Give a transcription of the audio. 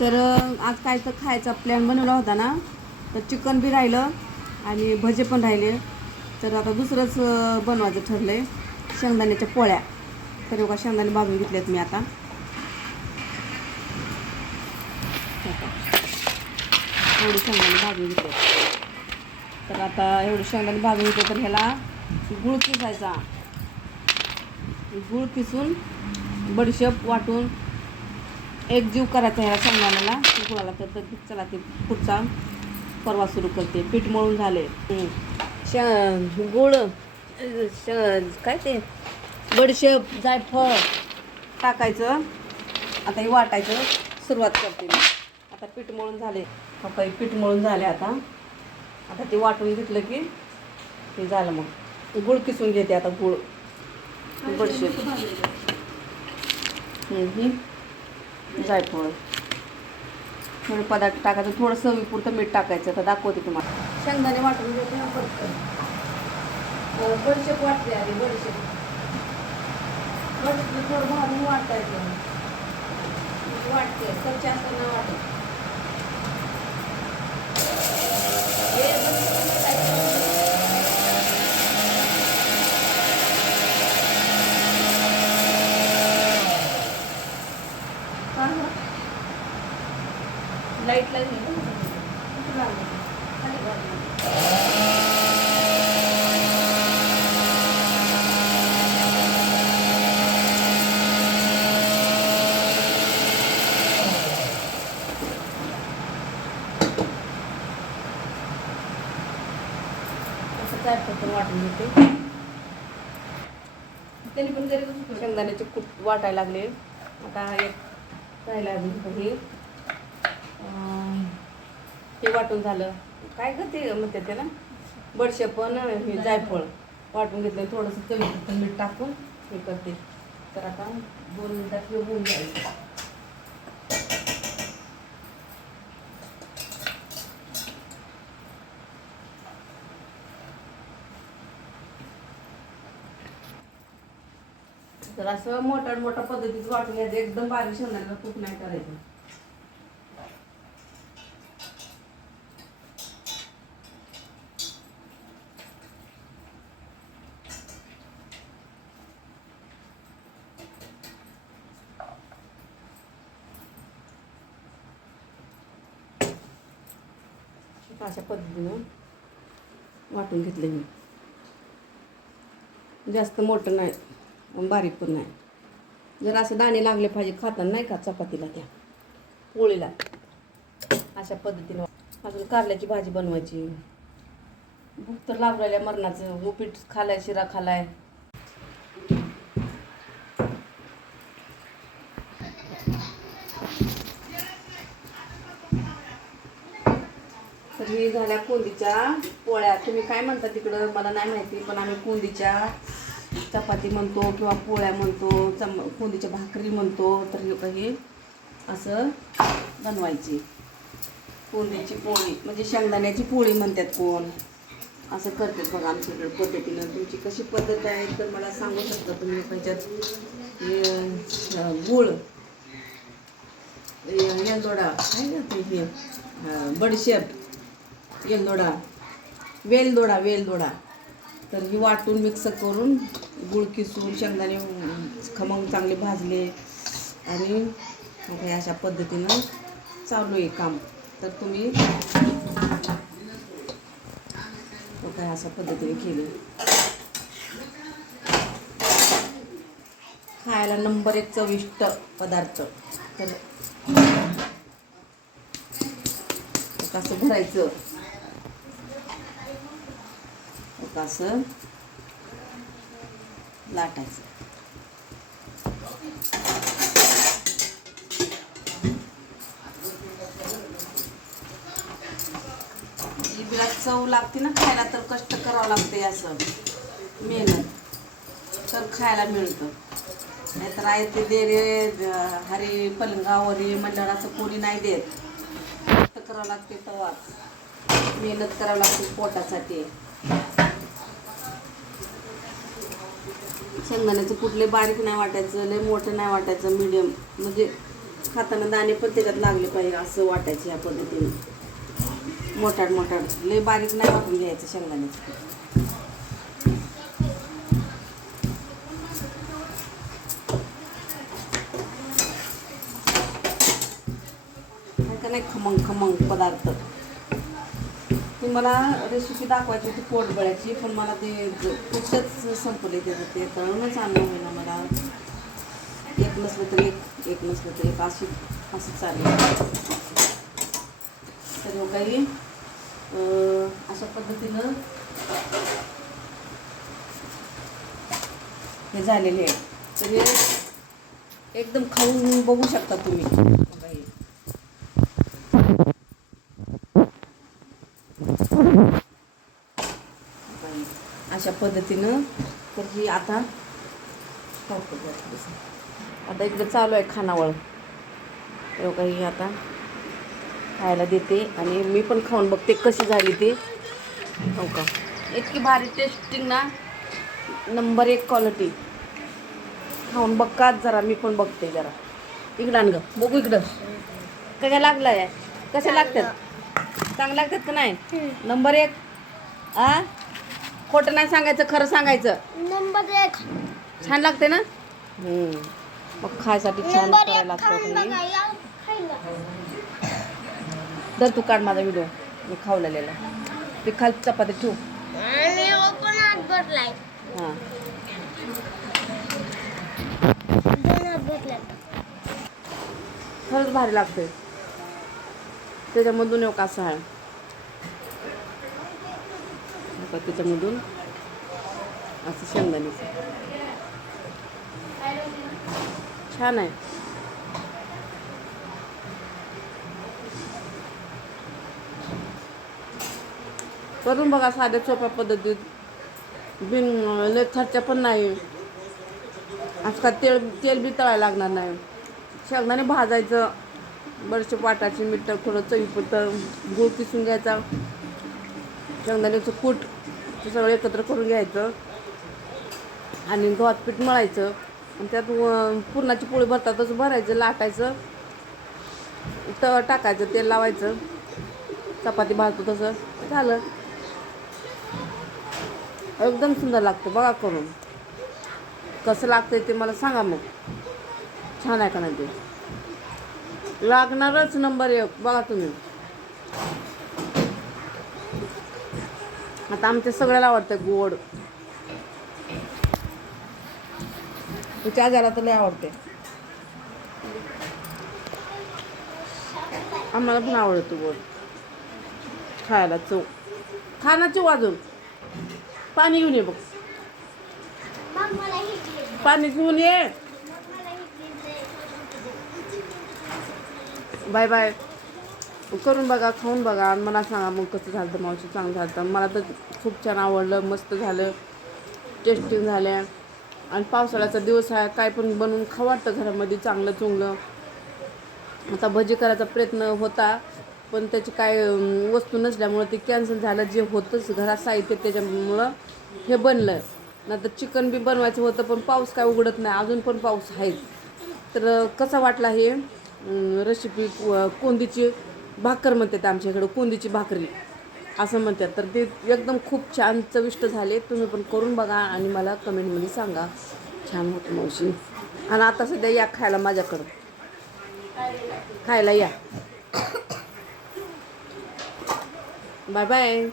तर आज काय तर खायचा प्लॅन बनवला होता ना. तर चिकन बी राहिलं आणि भजे पण राहिले. तर आता दुसरंच बनवायचं ठरलं आहे शेंगदाण्याच्या पोळ्या. तर बघा शेंगदाणे भाजून घेतल्यात मी आता. एवढी शेंगदाणे भाजून घेतले तर आता एवढी शेंगदाणे भाजून घेतले तर ह्याला गुळ किसायचा. गुळ किसून बडीशेप वाटून एक जीव करायचा ह्या शेंगदाण्याला गुळाला तर चला ते पुढचा परवा सुरू करते. पीठ मळून झाले. हं. श गुळ श काय ते? बडीशेप जायफळ टाकायचं. आता हे वाटायचं. सुरुवात करते मी. आता पीठ मळून झाले. हो काही पीठ मळून झाले आता. आता ते वाटून घेतलं की ते झालं मग. गुळ किसून घेते आता गुळ. बडीशेप. हं, ही जायफळ. थोडे पदार्थ टाकायचं थोडं चवीपुरतं मीठ टाकायचं तर दाखवते तुम्हाला. शेंगदाणे वाटून घेते ना पटकन अं, बडीशेप वाटते आधी बडीशेप. बडशेप थोडं भाजून वाटता येते वाटते कच्चे असताना वाटत हे बडीशेप टाकायचं. हा, हा. लाइट असं काय पटकन वाटून घेते. त्यांनी पण घरी शेंगदाण्याचे खूप वाटायला लागले. आता एक राहिला अजून हे ते वाटून झालं. काय ग ते म्हणते ते ना बडशेप पण हे जायफळ वाटून घेतलं थोडंसं कमी मीठ टाकून हे करते. तर आता दोन मिनिटात हे होऊन जाईल. तर असं मोठ्या मोठ्या पद्धतीत वाटून घ्यायचं. एकदम बारीक शेंगदाण्याला कूट नाही करायचं. अशा पद्धतीनं वाटून घेतले मी. जास्त मोठं नाही बारीक पण नाही. जर असे दाणे लागले पाहिजे खाताना नाही का चपातीला त्या पोळीला. अशा पद्धतीनं अजून कारल्याची भाजी बनवायची. भूक तर लागलेल्या मरणाचं. उपीट खालाय शिरा खालाय. ही झाल्या कोंदीच्या पोळ्या. तुम्ही काय म्हणता तिकडं? मला नाही माहिती पण आम्ही कोंदीच्या चपाती म्हणतो किंवा पोळ्या म्हणतो चम कोंदीच्या भाकरी म्हणतो तर हे असं बनवायची. कोंदीची पोळी म्हणजे शेंगदाण्याची पोळी म्हणतात कोण? असं करतात बघा आमच्याकडे पद्धतीनं. तुमची कशी पद्धत आहे तर मला सांगू शकता तुम्ही लोकांच्यात हे गुळ. हे- येलदोडा काय ना ते हे बडशेप. येलदोडा. वेलदोडा वेलदोडा. तर ही वाटून मिक्स करून गुळ किसून शेंगदाणे खमंग चांगले भाजले. आणि काही अशा पद्धतीनं चालू आहे काम. तर तुम्ही काय अशा पद्धतीने केले. खायला नंबर एक चविष्ट पदार्थ. तर कसं भरायचं. असं लाटायचं. जिभेला चव लागते ना खायला तर कष्ट करावं लागते असं. मेहनत. तर खायला मिळतं. नाहीतर आहे ते दे रे हरी पलंगावरी मंडळाचं कोणी नाही देत. कष्ट करावं लागते तवाच. मेहनत करावं लागते पोटासाठी. शेंगदाण्याचं कुठले बारीक नाही वाटायचं लय मोठं नाही वाटायचं मीडियम म्हणजे खाताना दाणे पण त्याच्यात लागले पाहिजे असं वाटायचं या पद्धतीने. मोठाड मोठाड लय बारीक नाही वाटून घ्यायचं शेंगदाण्याचं काय नाही? खमंग खमंग पदार्थ. मला रेसिपी दाखवायची होती पोटबळ्याची पण मला ते ज- कुठंच संपले त्याचं ते कळूनच आणलं होईना मला. एक नसलं तर एक एक नसलं तर एक अशी असं चालेल. तर हो काही अशा पद्धतीनं हे झालेले आहे. तर हे एकदम खाऊन बघू शकता तुम्ही बघा हे. बाई, अशा पद्धतीनं. तर ही आता. आता इकडे चालू आहे खानावळ. काही आता खायला देते आणि मी पण खाऊन बघते कशी झाली ते. हो का? इतकी भारी टेस्टिंग ना. नंबर एक क्वालिटी खाऊन बघकाच जरा मी पण बघते जरा. इकडं आण ग बघू इकडं. काय लागलं आहे कशा लागतात? चांगलं लागतात का नाही? नंबर एक. आ? खोटं नाही सांगायचं खरं सांगायचं. नंबर एक. छान लागते ना? हम्म. मग खायसाठी छान नंबर करायला एक लागतं खाऊन तुम्ही. बघा या खायला. दर तू काढ माझा व्हिडिओ मी खावलेला ते खाल चपाती ठेवू. आणि पण हात भरलाय हां. दोन हात भरलाय खरंच भारी लागते त्याच्यामधून एक असं आहे. बघा त्याच्यामधून? असं शेंगदाण्याचं. छान आहे. करून बघा साध्या सोप्या पद्धतीत. बिन लय खर्चा पण नाही. आजकाल तेल तेल बी तळायला लागणार नाही. शेंगदाणे भाजायचं. बरेचसे वाटायचे मीठ थोडं चवीपुरतं गुळ किसून घ्यायचा. शेंगदाण्याचं कूट ते सगळं एकत्र करून घ्यायचं. आणि गव्हात पीठ मळायचं. आणि त्यात व- पुरणाची पोळी भरतात तसं भरायचं लाटायचं. तव टाकायचं तेल लावायचं. चपाती भाजतो तसं. झालं. एकदम सुंदर लागतं बघा करून. कसं लागतं ते मला सांगा मग. छान आहे का नाही ते? लागणारच नंबर एक बघा तुम्ही. आता आमच्या सगळ्याला आवडतं गोड. तुझ्या आजाला तर लय आवडते. आम्हाला पण आवडतं गोड. खायला चव. चौ अजून. पाणी घेऊन ये बघ. पाणी घेऊन ये. Bye bye. करून बघा खाऊन बघा. आणि मला सांगा मग कसं झालं तर मावशी चांगलं झालं तर मला तर खूप छान आवडलं मस्त झालं टेस्टिंग झाल्या. आणि पावसाळ्याचा दिवस आहे काय पण बनवून खाऊ वाटतं घरामध्ये चांगलं चुंगलं. आता भजी करायचा प्रयत्न होता पण त्याची काय वस्तू नसल्यामुळं ते कॅन्सल झालं. जे होतंच घरात साहित्य त्याच्यामुळं हे बनलं. नंतर चिकन बी बनवायचं होतं पण पाऊस काय उघडत नाही. अजून पण पाऊस आहेच तर कसा वाटला हे? रेसिपी कोंदीची भाकर म्हणतात आमच्या इकडं कोंदीची भाकरी. असं म्हणतात. तर ते एकदम खूप छान चविष्ट झाले. तुम्ही पण करून बघा आणि मला कमेंटमध्ये सांगा. छान होतं मावशी. आणि आता सध्या या खायला माझ्याकडं. खायला या. Bye bye.